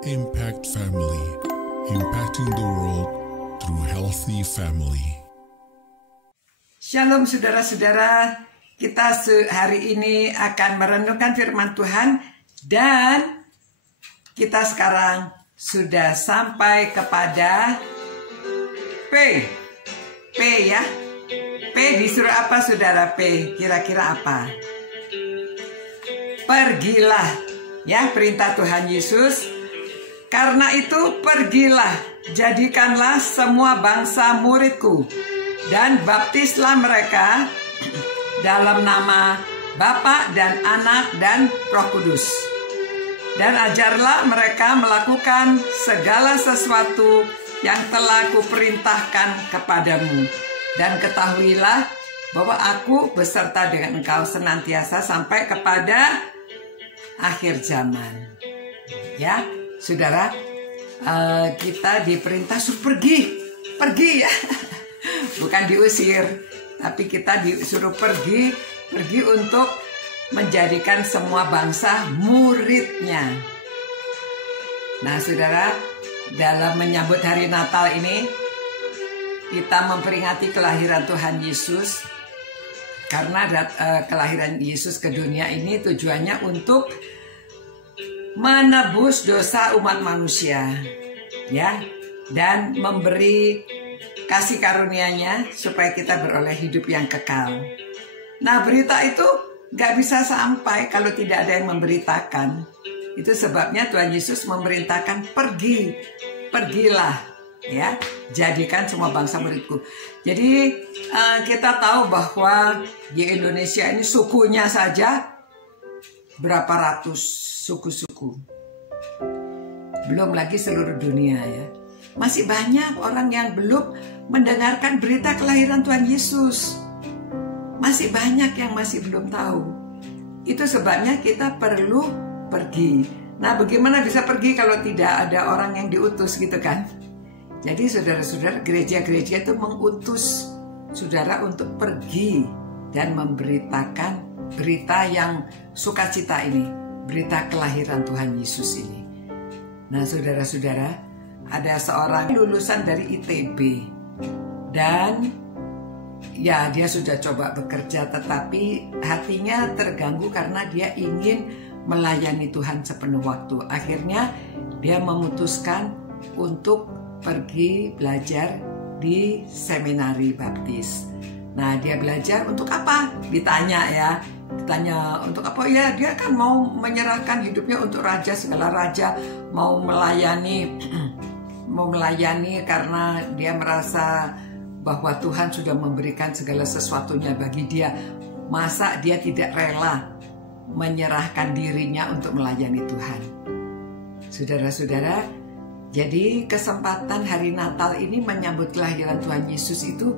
Impact Family, impacting the world through healthy family. Shalom saudara-saudara, kita hari ini akan merenungkan firman Tuhan dan kita sekarang sudah sampai kepada P ya. P disuruh apa saudara? P kira-kira apa? Pergilah ya, perintah Tuhan Yesus. Karena itu pergilah, jadikanlah semua bangsa muridku dan baptislah mereka dalam nama Bapa dan Anak dan Roh Kudus. Dan ajarlah mereka melakukan segala sesuatu yang telah kuperintahkan kepadamu. Dan ketahuilah bahwa aku beserta dengan engkau senantiasa sampai kepada akhir zaman. Ya, saudara, kita diperintah suruh pergi ya, bukan diusir, tapi kita disuruh pergi untuk menjadikan semua bangsa muridnya. Nah, saudara, dalam menyambut hari Natal ini, kita memperingati kelahiran Tuhan Yesus, karena kelahiran Yesus ke dunia ini tujuannya untuk menebus dosa umat manusia, ya, dan memberi kasih karunia-Nya supaya kita beroleh hidup yang kekal. Nah, berita itu gak bisa sampai kalau tidak ada yang memberitakan. Itu sebabnya Tuhan Yesus memerintahkan pergilah, ya, jadikan semua bangsa muridku. Jadi kita tahu bahwa di Indonesia ini sukunya saja berapa ratus suku-suku, belum lagi seluruh dunia ya. Masih banyak orang yang belum mendengarkan berita kelahiran Tuhan Yesus. Masih banyak yang masih belum tahu. Itu sebabnya kita perlu pergi. Nah, bagaimana bisa pergi kalau tidak ada orang yang diutus gitu kan? Jadi saudara-saudara, gereja-gereja itu mengutus saudara untuk pergi dan memberitakan berita yang sukacita ini, berita kelahiran Tuhan Yesus ini. Nah, saudara-saudara, ada seorang lulusan dari ITB dan ya, dia sudah coba bekerja tetapi hatinya terganggu karena dia ingin melayani Tuhan sepenuh waktu. Akhirnya dia memutuskan untuk pergi belajar di seminari baptis. Nah, dia belajar untuk apa? Ditanya untuk apa? Ya, dia kan mau menyerahkan hidupnya untuk raja, segala raja, mau melayani karena dia merasa bahwa Tuhan sudah memberikan segala sesuatunya bagi dia. Masa dia tidak rela menyerahkan dirinya untuk melayani Tuhan? Saudara-saudara, jadi kesempatan hari Natal ini menyambut kelahiran Tuhan Yesus itu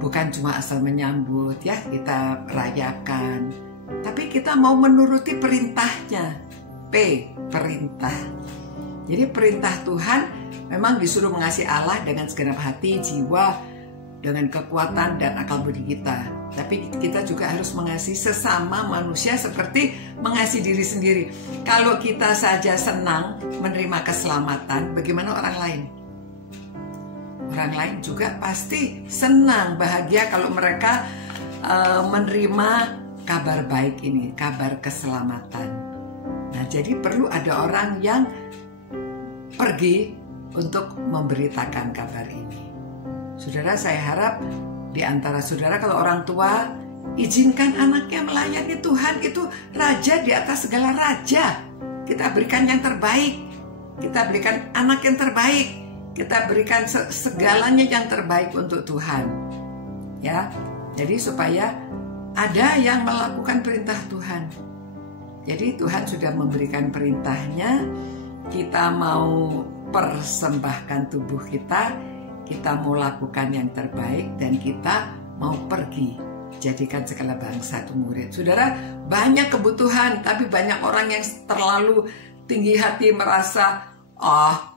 bukan cuma asal menyambut ya, kita rayakan, tapi kita mau menuruti perintahnya. P, perintah. Jadi perintah Tuhan memang disuruh mengasihi Allah dengan segenap hati, jiwa, dengan kekuatan dan akal budi kita. Tapi kita juga harus mengasihi sesama manusia seperti mengasihi diri sendiri. Kalau kita saja senang menerima keselamatan, bagaimana orang lain? Orang lain juga pasti senang, bahagia kalau mereka menerima kabar baik ini, kabar keselamatan. Nah, jadi perlu ada orang yang pergi untuk memberitakan kabar ini. Saudara, saya harap di antara saudara, kalau orang tua izinkan anaknya melayani Tuhan, itu raja di atas segala raja. Kita berikan yang terbaik, kita berikan anak yang terbaik, kita berikan segalanya yang terbaik untuk Tuhan. Ya, jadi supaya ada yang melakukan perintah Tuhan. Jadi Tuhan sudah memberikan perintahnya, kita mau persembahkan tubuh kita mau lakukan yang terbaik, dan kita mau pergi jadikan segala bangsa itu murid. Saudara, banyak kebutuhan, tapi banyak orang yang terlalu tinggi hati merasa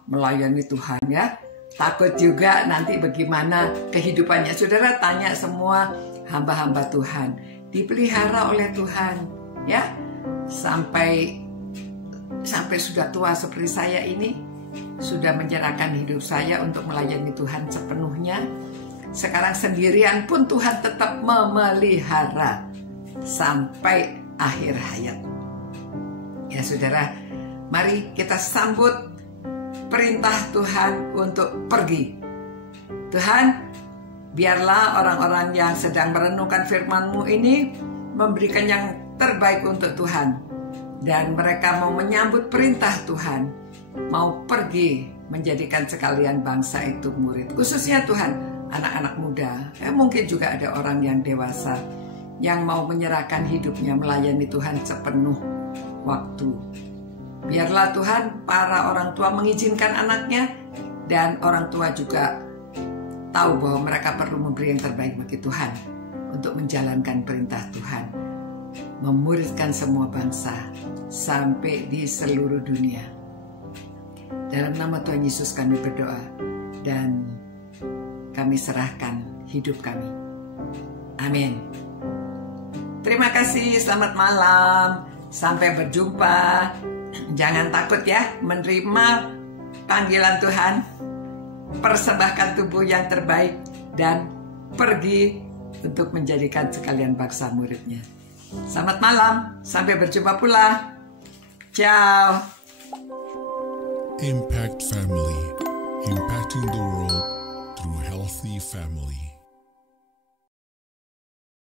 melayani Tuhan ya, takut juga nanti bagaimana kehidupannya. Saudara, tanya semua hamba-hamba Tuhan, dipelihara oleh Tuhan ya, sampai sampai sudah tua seperti saya ini, sudah menyerahkan hidup saya untuk melayani Tuhan sepenuhnya. Sekarang sendirian pun Tuhan tetap memelihara sampai akhir hayat. Ya saudara, mari kita sambut perintah Tuhan untuk pergi. Tuhan, biarlah orang-orang yang sedang merenungkan firman-Mu ini memberikan yang terbaik untuk Tuhan. Dan mereka mau menyambut perintah Tuhan, mau pergi menjadikan sekalian bangsa itu murid. Khususnya Tuhan, anak-anak muda, mungkin juga ada orang yang dewasa yang mau menyerahkan hidupnya melayani Tuhan sepenuh waktu. Biarlah Tuhan, para orang tua mengizinkan anaknya, dan orang tua juga tahu bahwa mereka perlu memberi yang terbaik bagi Tuhan untuk menjalankan perintah Tuhan, memuridkan semua bangsa sampai di seluruh dunia. Dalam nama Tuhan Yesus kami berdoa dan kami serahkan hidup kami. Amin. Terima kasih, selamat malam, sampai berjumpa. Jangan takut ya menerima panggilan Tuhan. Persembahkan tubuh yang terbaik dan pergi untuk menjadikan sekalian bangsa muridnya. Selamat malam, sampai berjumpa pula. Ciao. Impact Family, impacting the world through healthy family.